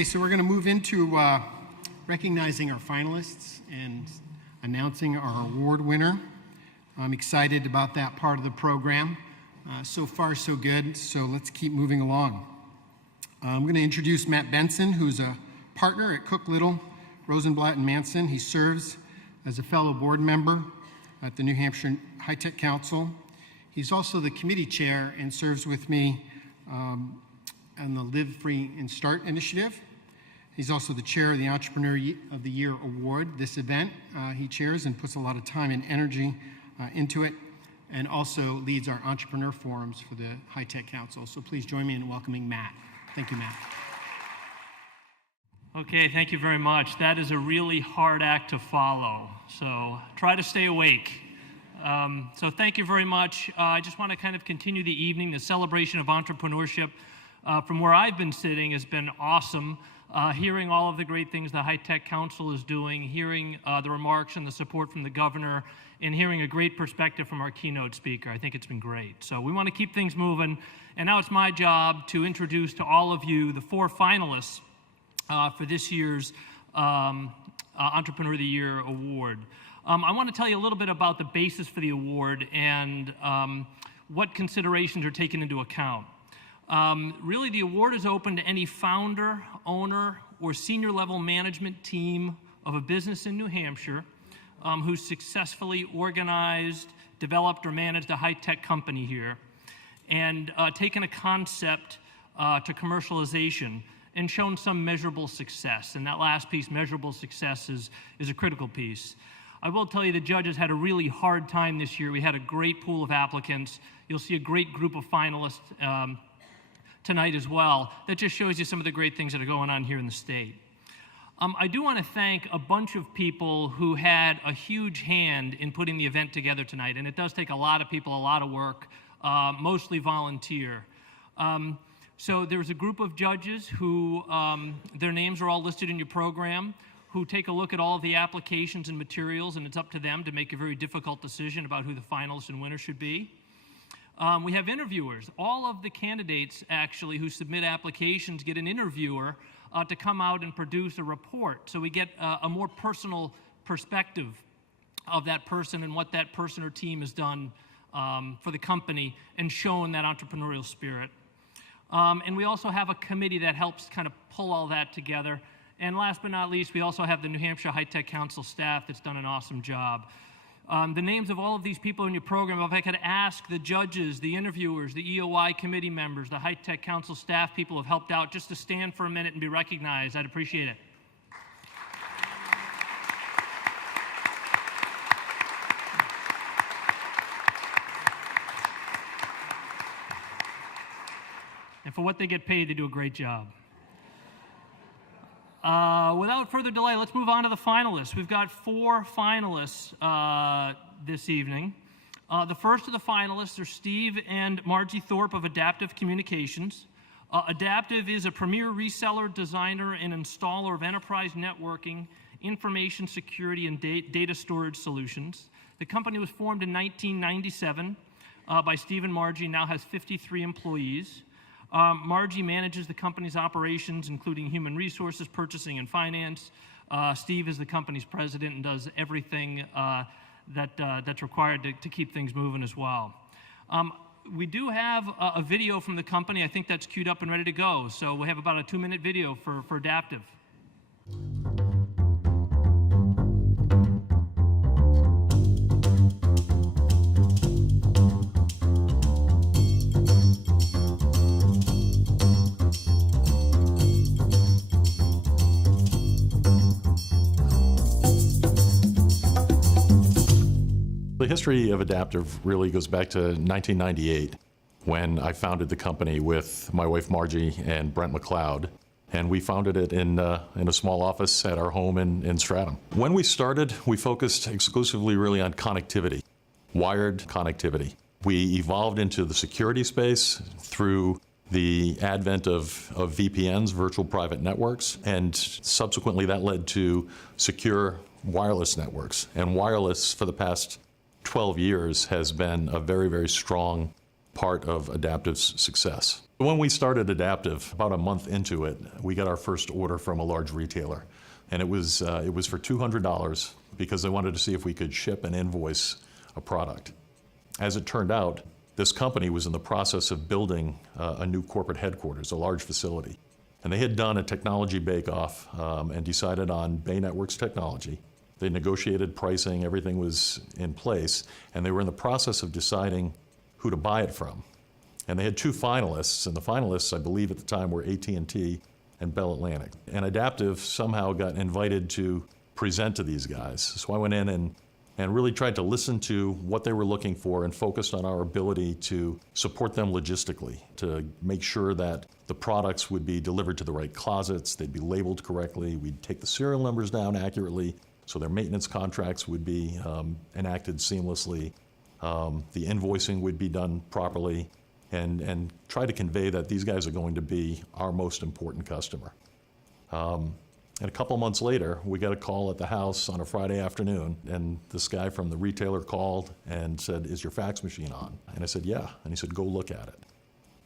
Okay, so we're going to move into recognizing our finalists and announcing our award winner. I'm excited about that part of the program. So far, so good, so let's keep moving along. I'm going to introduce Matt Benson, who's a partner at Cook Little, Rosenblatt and Manson. He serves as a fellow board member at the New Hampshire High-Tech Council. He's also the committee chair and serves with me on the Live Free and Start initiative. He's also the chair of the Entrepreneur of the Year Award. This event he chairs and puts a lot of time and energy into it, and also leads our entrepreneur forums for the High-Tech Council. So please join me in welcoming Matt. Thank you, Matt. Okay, thank you very much. That is a really hard act to follow, so try to stay awake. So thank you very much. I just want to kind of continue the evening. The celebration of entrepreneurship from where I've been sitting has been awesome. Hearing all of the great things the High-Tech Council is doing, hearing the remarks and the support from the governor, and hearing a great perspective from our keynote speaker. I think it's been great. So we want to keep things moving. And now it's my job to introduce to all of you the 4 finalists for this year's Entrepreneur of the Year Award. I want to tell you a little bit about the basis for the award and what considerations are taken into account. Really, the award is open to any founder, owner, or senior level management team of a business in New Hampshire who successfully organized, developed, or managed a high-tech company here and taken a concept to commercialization and shown some measurable success. And that last piece, measurable success, is a critical piece. I will tell you the judges had a really hard time this year. We had a great pool of applicants. You'll see a great group of finalists tonight as well. That just shows you some of the great things that are going on here in the state. I do want to thank a bunch of people who had a huge hand in putting the event together tonight, and it does take a lot of people, a lot of work, mostly volunteer. So there's a group of judges who, their names are all listed in your program, who take a look at all of the applications and materials, and it's up to them to make a very difficult decision about who the finalists and winners should be. We have interviewers. All of the candidates, actually, who submit applications get an interviewer to come out and produce a report. So we get a more personal perspective of that person and what that person or team has done for the company and shown that entrepreneurial spirit. And we also have a committee that helps kind of pull all that together. And last but not least, we also have the New Hampshire High-Tech Council staff that's done an awesome job. The names of all of these people in your program, if I could ask the judges, the interviewers, the EOY committee members, the High-Tech Council staff people who have helped out, just to stand for a minute and be recognized, I'd appreciate it. And for what they get paid, they do a great job. Without further delay, let's move on to the finalists. We've got 4 finalists this evening. The first of the finalists are Steve and Margie Thorpe of Adaptive Communications. Adaptive is a premier reseller, designer, and installer of enterprise networking, information security, and data storage solutions. The company was formed in 1997 by Steve and Margie, now has 53 employees. Margie manages the company's operations, including human resources, purchasing, and finance. Steve is the company's president and does everything that's required to keep things moving as well. We do have a video from the company. I think that's queued up and ready to go. So we have about a 2-minute video for Adaptive. The history of Adaptive really goes back to 1998 when I founded the company with my wife Margie and Brent McLeod, and we founded it in a small office at our home in Stratham. When we started, we focused exclusively really on connectivity, wired connectivity. We evolved into the security space through the advent of VPNs, virtual private networks, and subsequently that led to secure wireless networks. And wireless for the past 12 years has been a very, very strong part of Adaptive's success. When we started Adaptive, about a month into it, we got our first order from a large retailer. And it was for $200 because they wanted to see if we could ship and invoice a product. As it turned out, this company was in the process of building a new corporate headquarters, a large facility. And they had done a technology bake-off and decided on Bay Networks technology. They negotiated pricing, everything was in place, and they were in the process of deciding who to buy it from. And they had two finalists, and the finalists, I believe at the time, were AT&T and Bell Atlantic. And Adaptive somehow got invited to present to these guys. So I went in and really tried to listen to what they were looking for and focused on our ability to support them logistically, to make sure that the products would be delivered to the right closets, they'd be labeled correctly, we'd take the serial numbers down accurately, so their maintenance contracts would be enacted seamlessly, the invoicing would be done properly, and try to convey that these guys are going to be our most important customer. And a couple months later, we got a call at the house on a Friday afternoon, and this guy from the retailer called and said, "Is your fax machine on?" And I said, "Yeah." And he said, "Go look at it."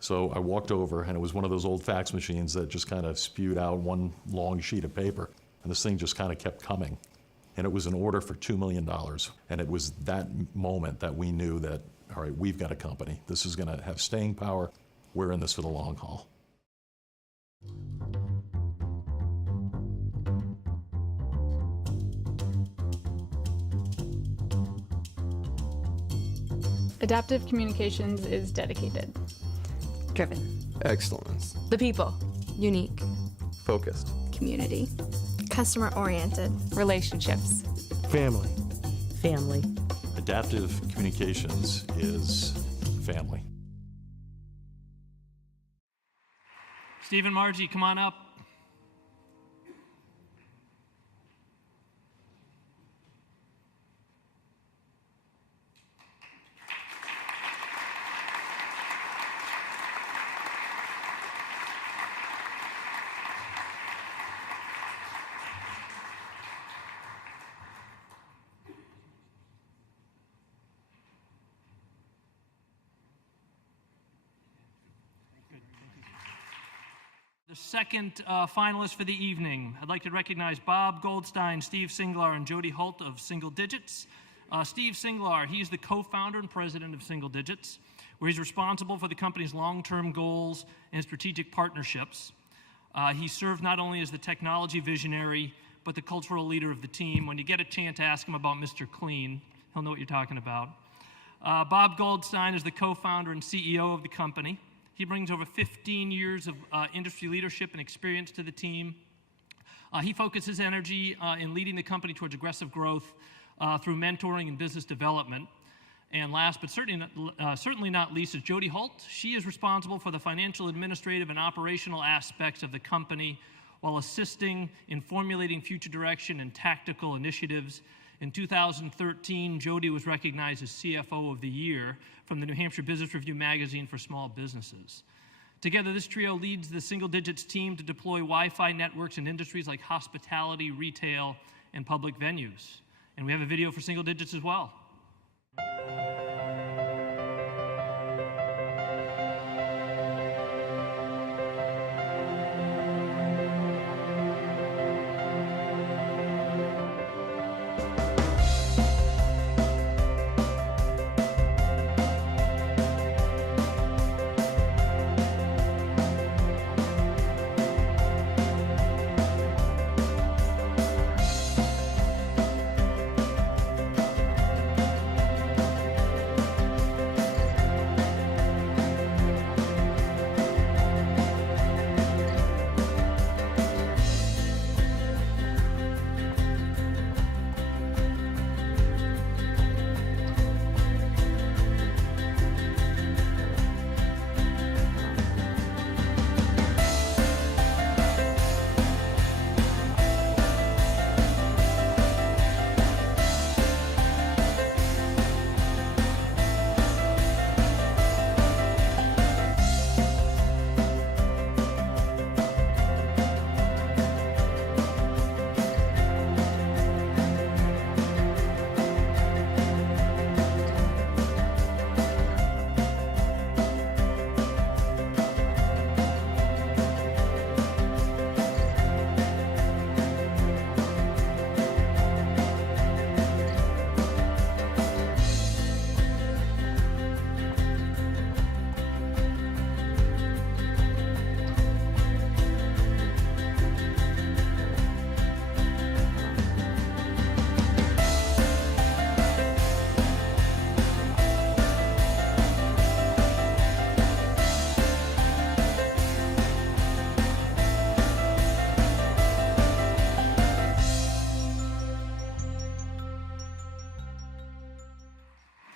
So I walked over, and it was one of those old fax machines that just kind of spewed out one long sheet of paper, and this thing just kind of kept coming. And it was an order for $2 million. And it was that moment that we knew that, all right, we've got a company. This is going to have staying power. We're in this for the long haul. Adaptive Communications is dedicated. Driven. Excellence. The people. Unique. Focused. Community. Customer-oriented. Relationships. Family. Family. Adaptive Communications is family. Steve and Margie, come on up. The second finalist for the evening, I'd like to recognize Bob Goldstein, Steve Singlar, and Jody Holt of Single Digits. Steve Singlar, he's the co-founder and president of Single Digits, where he's responsible for the company's long-term goals and strategic partnerships. He served not only as the technology visionary, but the cultural leader of the team. When you get a chance to ask him about Mr. Clean, he'll know what you're talking about. Bob Goldstein is the co-founder and CEO of the company. He brings over 15 years of industry leadership and experience to the team. He focuses energy in leading the company towards aggressive growth through mentoring and business development. And last but certainly not least is Jody Holt. She is responsible for the financial, administrative, and operational aspects of the company while assisting in formulating future direction and tactical initiatives. In 2013, Jody was recognized as CFO of the Year from the New Hampshire Business Review magazine for small businesses. Together, this trio leads the Single Digits team to deploy Wi-Fi networks in industries like hospitality, retail, and public venues. And we have a video for Single Digits as well.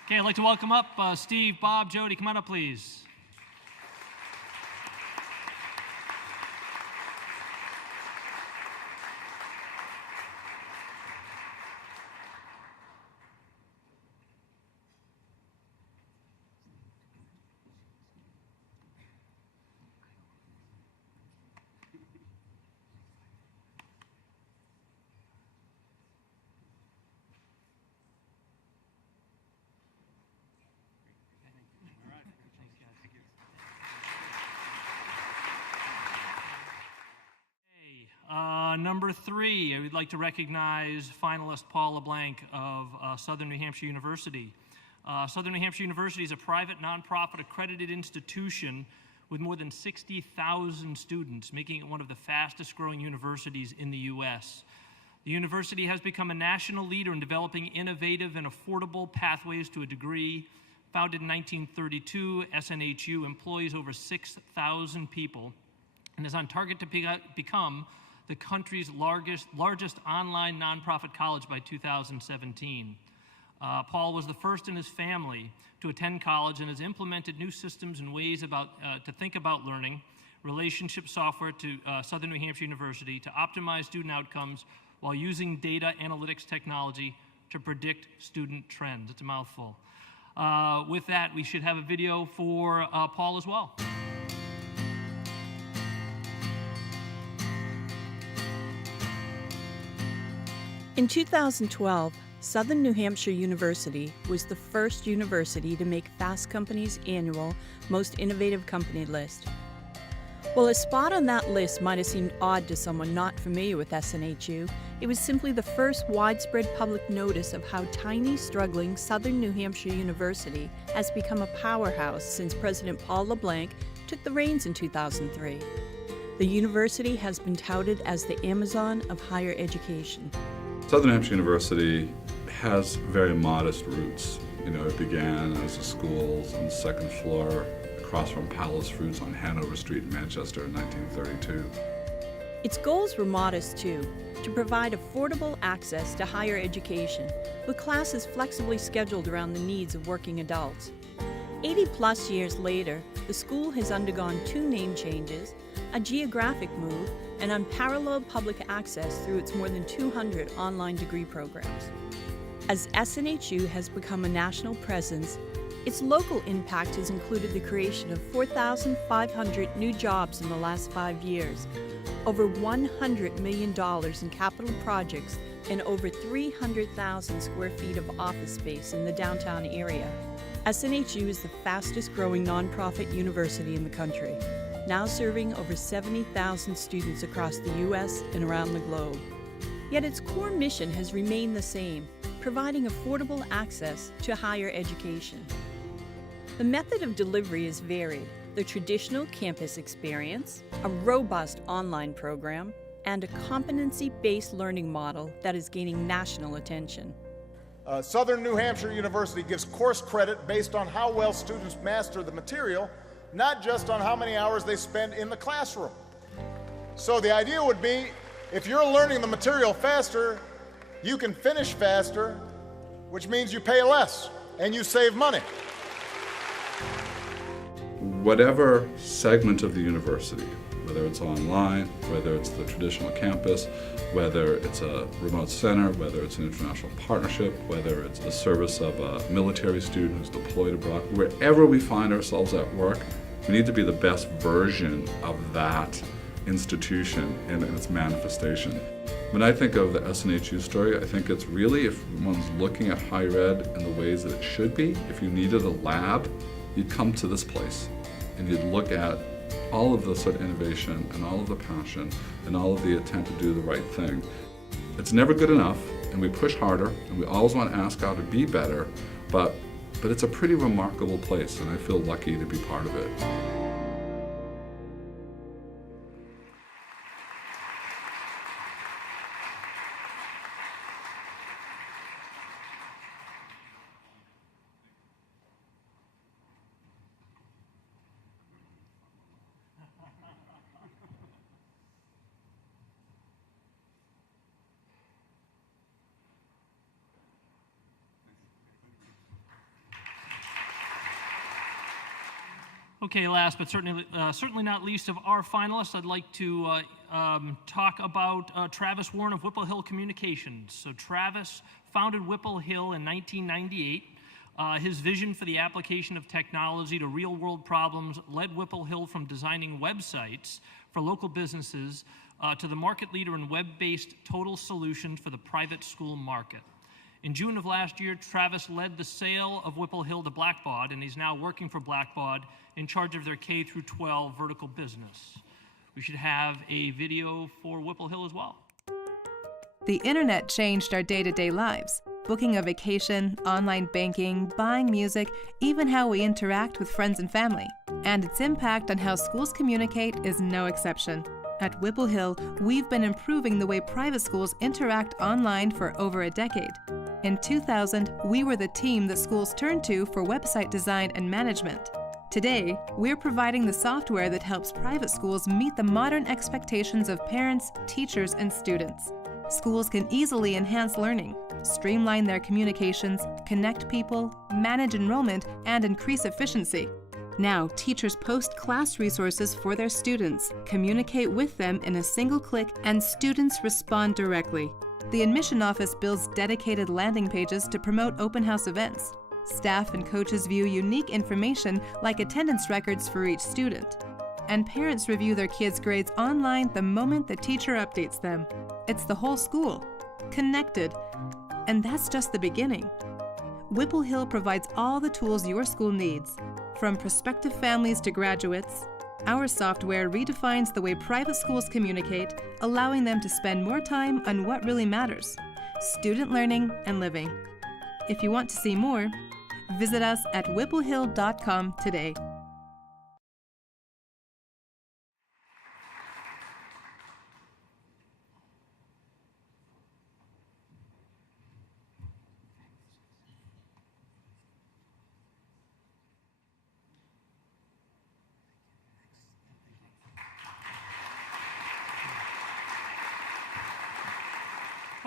Okay, I'd like to welcome up Steve, Bob, Jody. Come on up, please. Number 3, I would like to recognize finalist Paul LeBlanc of Southern New Hampshire University. Southern New Hampshire University is a private, nonprofit accredited institution with more than 60,000 students, making it one of the fastest growing universities in the U.S. The university has become a national leader in developing innovative and affordable pathways to a degree. Founded in 1932, SNHU employs over 6,000 people and is on target to become the country's largest online nonprofit college by 2017. Paul was the first in his family to attend college and has implemented new systems and ways to think about learning, relationship software to Southern New Hampshire University to optimize student outcomes while using data analytics technology to predict student trends. It's a mouthful. With that, we should have a video for Paul as well. In 2012, Southern New Hampshire University was the first university to make Fast Company's annual Most Innovative Company list. While a spot on that list might have seemed odd to someone not familiar with SNHU, it was simply the first widespread public notice of how tiny, struggling Southern New Hampshire University has become a powerhouse since President Paul LeBlanc took the reins in 2003. The university has been touted as the Amazon of higher education. Southern Hampshire University has very modest roots. It began as a school on the second floor across from Palace Fruits on Hanover Street in Manchester in 1932. Its goals were modest too, to provide affordable access to higher education, with classes flexibly scheduled around the needs of working adults. 80+ years later, the school has undergone 2 name changes, a geographic move, and unparalleled public access through its more than 200 online degree programs. As SNHU has become a national presence, its local impact has included the creation of 4,500 new jobs in the last 5 years, over $100 million in capital projects, and over 300,000 square feet of office space in the downtown area. SNHU is the fastest growing nonprofit university in the country, now serving over 70,000 students across the U.S. and around the globe. Yet its core mission has remained the same, providing affordable access to higher education. The method of delivery is varied: the traditional campus experience, a robust online program, and a competency-based learning model that is gaining national attention. Southern New Hampshire University gives course credit based on how well students master the material, not just on how many hours they spend in the classroom. So the idea would be, if you're learning the material faster, you can finish faster, which means you pay less and you save money. Whatever segment of the university, whether it's online, whether it's the traditional campus, whether it's a remote center, whether it's an international partnership, whether it's the service of a military student who's deployed abroad, wherever we find ourselves at work, we need to be the best version of that institution in its manifestation. When I think of the SNHU story, I think it's really, if one's looking at higher ed in the ways that it should be, if you needed a lab, you'd come to this place and you'd look at all of the sort of innovation and all of the passion and all of the intent to do the right thing. It's never good enough, and we push harder, and we always want to ask how to be better, but it's a pretty remarkable place, and I feel lucky to be part of it. Okay, last but certainly not least of our finalists, I'd like to talk about Travis Warren of Whipple Hill Communications. So Travis founded Whipple Hill in 1998. His vision for the application of technology to real-world problems led Whipple Hill from designing websites for local businesses to the market leader in web-based total solutions for the private school market. In June of last year, Travis led the sale of Whipple Hill to Blackbaud, and he's now working for Blackbaud in charge of their K-12 vertical business. We should have a video for Whipple Hill as well. The internet changed our day-to-day lives. Booking a vacation, online banking, buying music, even how we interact with friends and family. And its impact on how schools communicate is no exception. At Whipple Hill, we've been improving the way private schools interact online for over a decade. In 2000, we were the team that schools turned to for website design and management. Today, we're providing the software that helps private schools meet the modern expectations of parents, teachers, and students. Schools can easily enhance learning, streamline their communications, connect people, manage enrollment, and increase efficiency. Now, teachers post class resources for their students, communicate with them in a single click, and students respond directly. The admission office builds dedicated landing pages to promote open house events. Staff and coaches view unique information like attendance records for each student. And parents review their kids' grades online the moment the teacher updates them. It's the whole school, connected. And that's just the beginning. Whipple Hill provides all the tools your school needs. From prospective families to graduates, our software redefines the way private schools communicate, allowing them to spend more time on what really matters: student learning and living. If you want to see more, visit us at whipplehill.com today.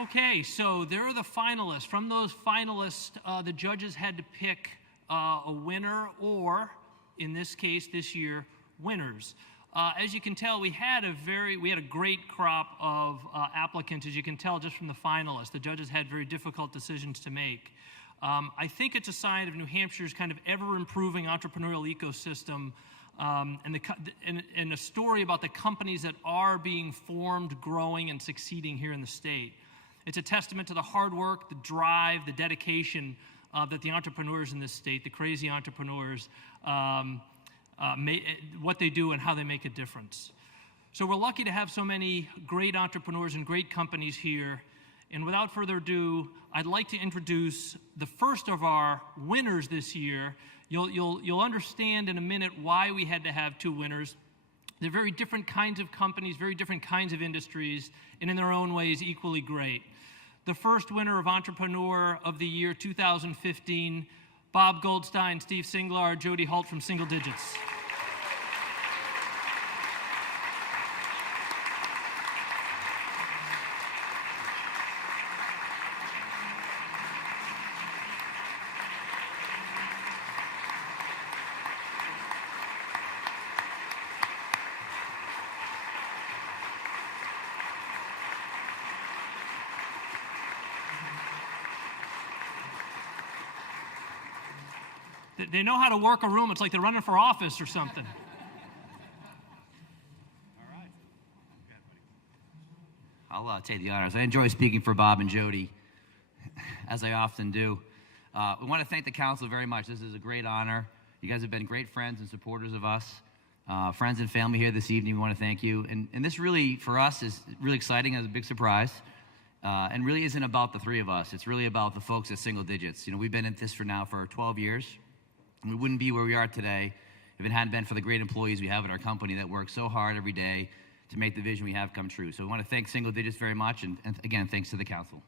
Okay, so there are the finalists. From those finalists, the judges had to pick a winner, or in this case, this year, winners. As you can tell, we had a great crop of applicants, as you can tell just from the finalists. The judges had very difficult decisions to make. I think it's a sign of New Hampshire's kind of ever-improving entrepreneurial ecosystem, and a story about the companies that are being formed, growing, and succeeding here in the state. It's a testament to the hard work, the drive, the dedication that the entrepreneurs in this state, the crazy entrepreneurs, what they do and how they make a difference. So we're lucky to have so many great entrepreneurs and great companies here. And without further ado, I'd like to introduce the first of our winners this year. You'll understand in a minute why we had to have two winners. They're very different kinds of companies, very different kinds of industries, and in their own ways equally great. The first winner of Entrepreneur of the Year 2015, Bob Goldstein, Steve Singlar, Jody Holt from Single Digits. They know how to work a room. It's like they're running for office or something. I'll take the honors. I enjoy speaking for Bob and Jody, as I often do. We want to thank the council very much. This is a great honor. You guys have been great friends and supporters of us. Friends and family here this evening, we want to thank you. And this really, for us, is really exciting. It's a big surprise. And really isn't about the three of us. It's really about the folks at Single Digits. You know, we've been at this for 12 years. And we wouldn't be where we are today if it hadn't been for the great employees we have at our company that work so hard every day to make the vision we have come true. So we want to thank Single Digits very much, and again, thanks to the council.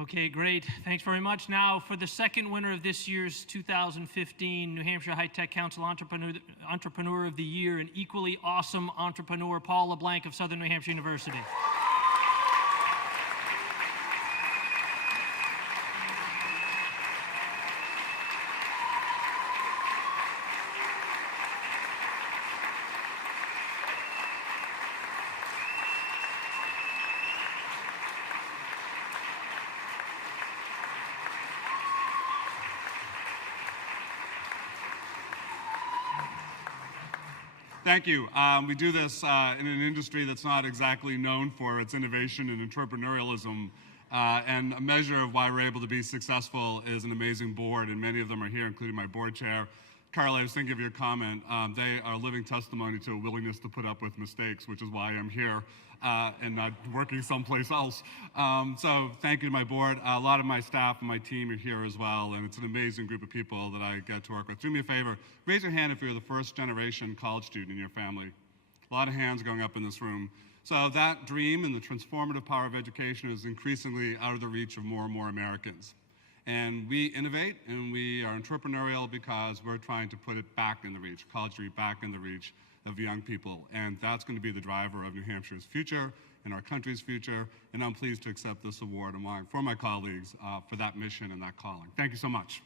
Okay, great. Thanks very much. Now, for the second winner of this year's 2015 New Hampshire High Tech Council Entrepreneur of the Year, an equally awesome entrepreneur, Paul LeBlanc of Southern New Hampshire University. Thank you. We do this in an industry that's not exactly known for its innovation and entrepreneurialism. And a measure of why we're able to be successful is an amazing board, and many of them are here, including my board chair. Carla, I was thinking of your comment. They are living testimony to a willingness to put up with mistakes, which is why I'm here and not working someplace else. So thank you to my board. A lot of my staff and my team are here as well, and it's an amazing group of people that I get to work with. Do me a favor, raise your hand if you're the first generation college student in your family. A lot of hands going up in this room. So that dream and the transformative power of education is increasingly out of the reach of more and more Americans. And we innovate and we are entrepreneurial because we're trying to put it back in the reach, college degree back in the reach of young people. And that's going to be the driver of New Hampshire's future and our country's future. And I'm pleased to accept this award for my colleagues for that mission and that calling. Thank you so much.